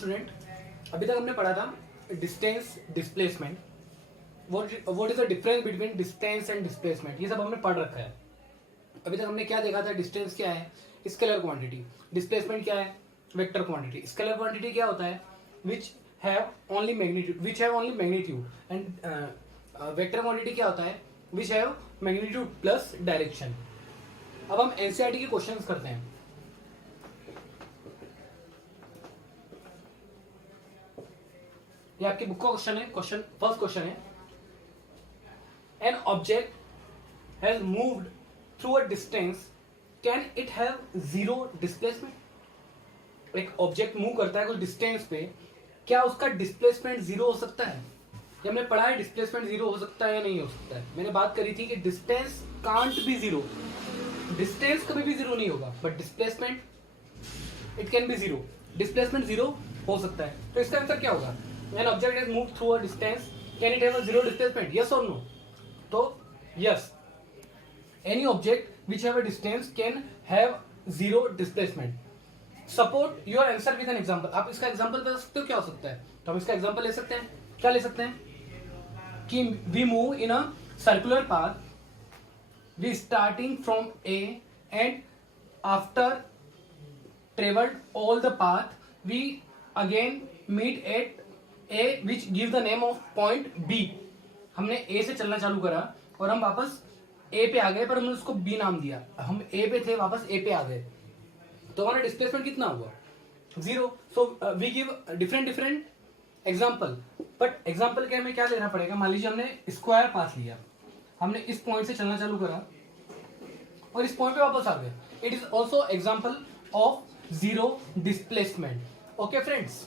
Student, अभी तक हमने पढ़ा था distance displacement, what is the difference between distance and displacement, ये सब हमने पढ़ रखा है। अभी तक हमने क्या देखा था, डिस्टेंस क्या है, स्केलर क्वांटिटी, डिस्प्लेसमेंट क्या है, वेक्टर क्वांटिटी। स्केलर क्वांटिटी क्या होता है, which have only magnitude and vector quantity क्या होता है, which have magnitude plus direction. अब हम एनसीईआरटी के क्वेश्चंस करते हैं। ये आपकी बुक का क्वेश्चन है। फर्स्ट क्वेश्चन है, an object has moved through a distance, can it have zero displacement. एक ऑब्जेक्ट मूव करता है कुछ डिस्टेंस पे, क्या उसका डिस्प्लेसमेंट जीरो हो सकता है। ये हमने पढ़ा है, डिस्प्लेसमेंट जीरो हो सकता है या नहीं हो सकता है। मैंने बात करी थी कि distance can't be zero, distance कभी भी जीरो नहीं होगा, but displacement it can be zero, displacement zero हो सकता है। तो इसका आंसर क्या होगा, An object has moved through a distance, can it have a zero displacement? Yes or no? तो yes, any object which have a distance can have zero displacement. Support your answer with an example. आप इसका example बता सकते हो, क्या हो सकता है। तो हम इसका एग्जाम्पल ले सकते हैं, क्या ले सकते हैं कि we move in a circular path, we starting from A and after traveled all the path we again meet at A which give the name of point B। हमने A से चलना चालू करा और हम वापस A पे आ गए, पर हमने उसको B नाम दिया। हम A पे थे, वापस A पे आ गए, तो हमारा डिस्प्लेसमेंट कितना हुआ, zero. So we give different example, but example के हमें क्या लेना पड़ेगा। मान लीजिए हमने स्क्वायर पाथ लिया, हमने इस पॉइंट से चलना चालू करा और इस पॉइंट पे वापस आ गए। It is also example of zero displacement. Okay friends,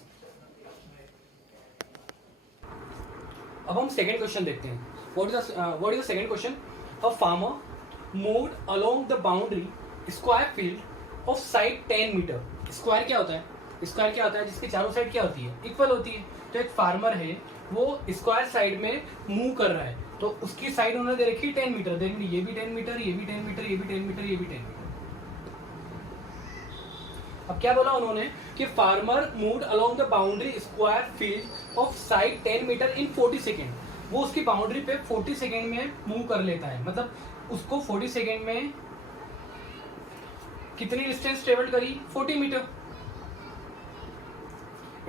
अब हम सेकंड क्वेश्चन देखते हैं। What is the second question. A farmer moved along the boundary square field of side 10 metre. Square क्या होता है, स्क्वायर क्या होता है, जिसकी चारों साइड क्या होती है, इक्वल होती है। तो एक फार्मर है, वो स्क्वायर साइड में मूव कर रहा है, तो उसकी साइड उन्होंने दे रखी 10 मीटर, देखेंगे ये भी 10 मीटर, ये भी 10 मीटर, ये भी 10 मीटर, ये भी 10 मीटर। अब क्या बोला उन्होंने कि farmer moved along the boundary square field of side 10 metre in 40 second. वो उसकी बाउंड्री पे 40 सेकेंड में मूव कर लेता है, मतलब उसको 40 सेकेंड में कितनी डिस्टेंस ट्रेवल करी, 40 मीटर।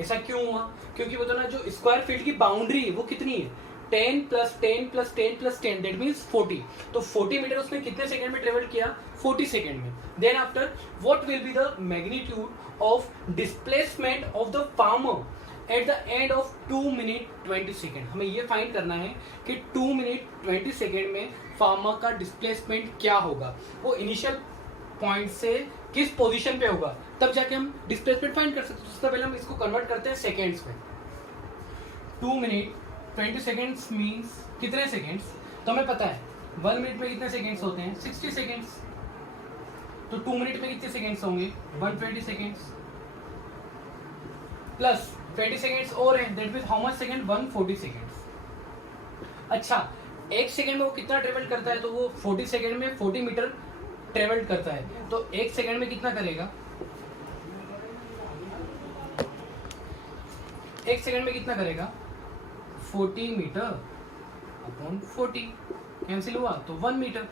ऐसा क्यों हुआ, क्योंकि वो तो ना, जो स्क्वायर फील्ड की बाउंड्री वो कितनी है, 10 + 10 + 10 + 10, दैट मींस 40। तो 40 मीटर उसने कितने सेकंड में ट्रेवल किया, 40 सेकंड में। Then after what will be the magnitude of displacement of the farmer at the end of 2 minute 20 second. हमें ये फाइंड करना है कि 2 मिनट 20 सेकंड में फार्मर का डिस्प्लेसमेंट क्या होगा, वो इनिशियल पॉइंट से किस पोजीशन पे होगा, तब जाके हम डिस्प्लेसमेंट फाइंड कर सकते हैं। उससे पहले हम इसको कन्वर्ट करते हैं सेकेंड्स में। 2 मिनट 20 सेकेंड्स मीन्स कितने सेकेंड्स, तो हमें पता है 1 मिनट में कितने सेकेंड्स होते हैं, 60 सेकेंड्स। तो 2 मिनट में कितने सेकेंड्स होंगे, 120 सेकेंड्स प्लस 20 सेकेंड्स और है, that means how much second, 140 seconds. अच्छा, एक सेकेंड में वो कितना ट्रेवल करता है, तो वो 40 सेकेंड में 40 मीटर ट्रेवल करता है, तो एक सेकेंड में कितना करेगा, एक सेकेंड में कितना करेगा, 40 मीटर अपॉन 40 कैंसिल हुआ तो 1 मीटर।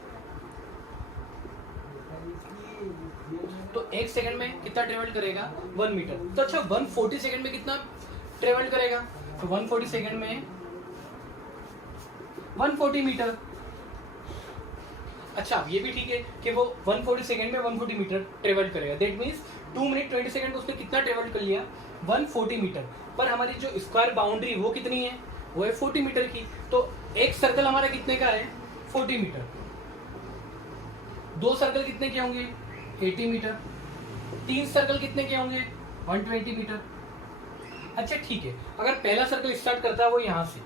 तो एक सेकंड में कितना ट्रेवल करेगा, 1 मीटर। तो अच्छा, 140 सेकंड में कितना ट्रेवल करेगा, तो 140 सेकंड में 140 मीटर। अच्छा, ये भी ठीक है कि वो 140 सेकंड में 140 मीटर ट्रेवल करेगा, दैट मींस 2 मिनट 20 सेकंड उसने कितना ट्रेवल कर लिया, 140 मीटर। पर हमारी जो स्क्वायर बाउंड्री वो कितनी है, वो है 40 मीटर की। तो एक सर्कल हमारा कितने का है, 40 मीटर। दो सर्कल कितने के होंगे, 80 मीटर। 3 सर्कल कितने के होंगे, 120 मीटर। अच्छा ठीक है, अगर पहला सर्कल स्टार्ट करता है वो यहां से,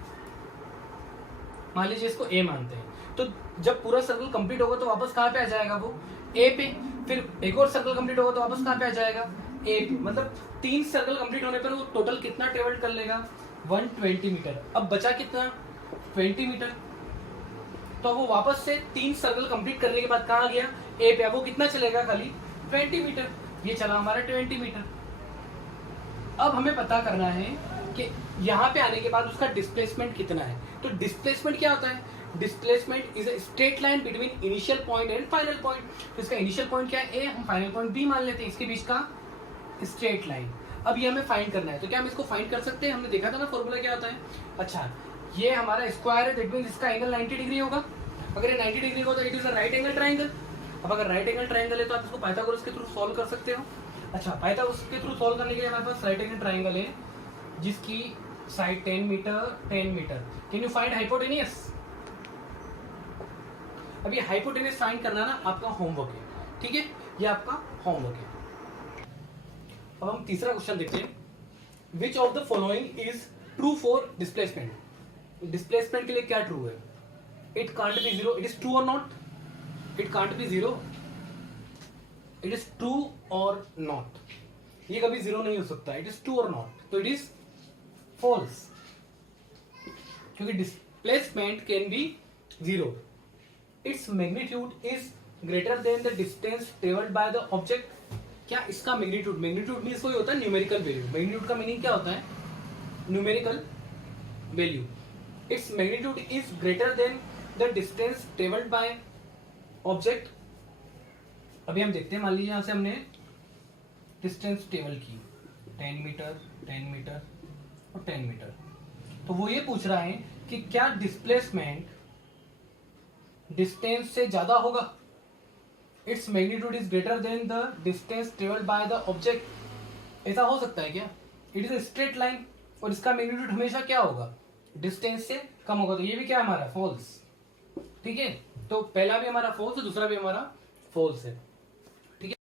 मान लीजिए इसको ए मानते हैं, तो जब पूरा सर्कल कंप्लीट होगा तो वापस कहां पे आ जाएगा, वो ए पे। फिर एक और सर्कल कंप्लीट होगा तो वापस कहां पे आ जाएगा, ए पे। मतलब 3 सर्कल कंप्लीट होने पर वो टोटल कितना ट्रेवल कर लेगा, 120 मीटर। अब बचा कितना, 20 मीटर। तो वो वापस से 3 सर्कल कंप्लीट करने के बाद कहाँ गया, ए पे। अब वो कितना चलेगा, खाली 20 मीटर। ये चला हमारा 20 मीटर। अब हमें पता करना है कि यहाँ पे आने के बाद उसका डिस्प्लेसमेंट कितना है। तो डिस्प्लेसमेंट क्या होता है? Displacement is a straight line between initial point and final point. तो इसका इनिशियल पॉइंट क्या है? ए, हम फाइनल पॉइंट बी मान लेते हैं, इसके बीच का स्ट्रेट लाइन। अब ये हमें फाइंड करना है, तो क्या हम इसको फाइंड कर सकते हैं? हमने देखा था ना फॉर्मूला क्या होता है। अच्छा, ये हमारा स्क्वायर है, दैट मींस इसका एंगल 90 डिग्री होगा। अगर ये 90 डिग्री होगा तो it is a right angle triangle. अब अगर राइट एंगल ट्राइंगल है तो आप इसको पाइथागोरस के थ्रू सॉल्व कर सकते हो। अच्छा, पाइथागोरस के थ्रू सॉल्व करने के लिए हमारे पास राइट एंगल ट्राइंगल है जिसकी side 10 metre 10 metre. Can you find hypotenuse? अब ये हाइपोटेनियस फाइंड करना ना आपका होमवर्क है, ठीक है, ये आपका होमवर्क है। अब हम तीसरा क्वेश्चन देखते हैं। Which of the following is true for displacement? Displacement के लिए क्या ट्रू है? It can't be zero, it is true और not? It can't be zero, it is true और नॉट। ये कभी जीरो नहीं हो सकता, इट इज ट्रू और नॉट, तो इट इज फॉल्स, क्योंकि displacement can be zero. Its magnitude is greater than the distance travelled by the object. क्या इसका मैग्नीट्यूड, मैग्नीट्यूड मीन्स वही होता है न्यूमेरिकल वैल्यू। मैग्नीट्यूड का मीनिंग क्या होता है? Numerical value. It's magnitude is greater than the distance travelled by object. अभी हम देखते हैं, मान लीजिए यहां से हमने डिस्टेंस ट्रेवल की 10 मीटर 10 मीटर और 10 मीटर, तो वो ये पूछ रहा है कि क्या डिस्प्लेसमेंट डिस्टेंस से ज्यादा होगा? It's magnitude is greater than the distance travelled by the object. ऐसा हो सकता है क्या? It is a straight line और इसका मैग्नीट्यूड हमेशा क्या होगा? डिस्टेंस से कम होगा। तो ये भी क्या है हमारा? फॉल्स। ठीक है, तो पहला भी हमारा फॉल्स है, दूसरा भी हमारा फॉल्स है।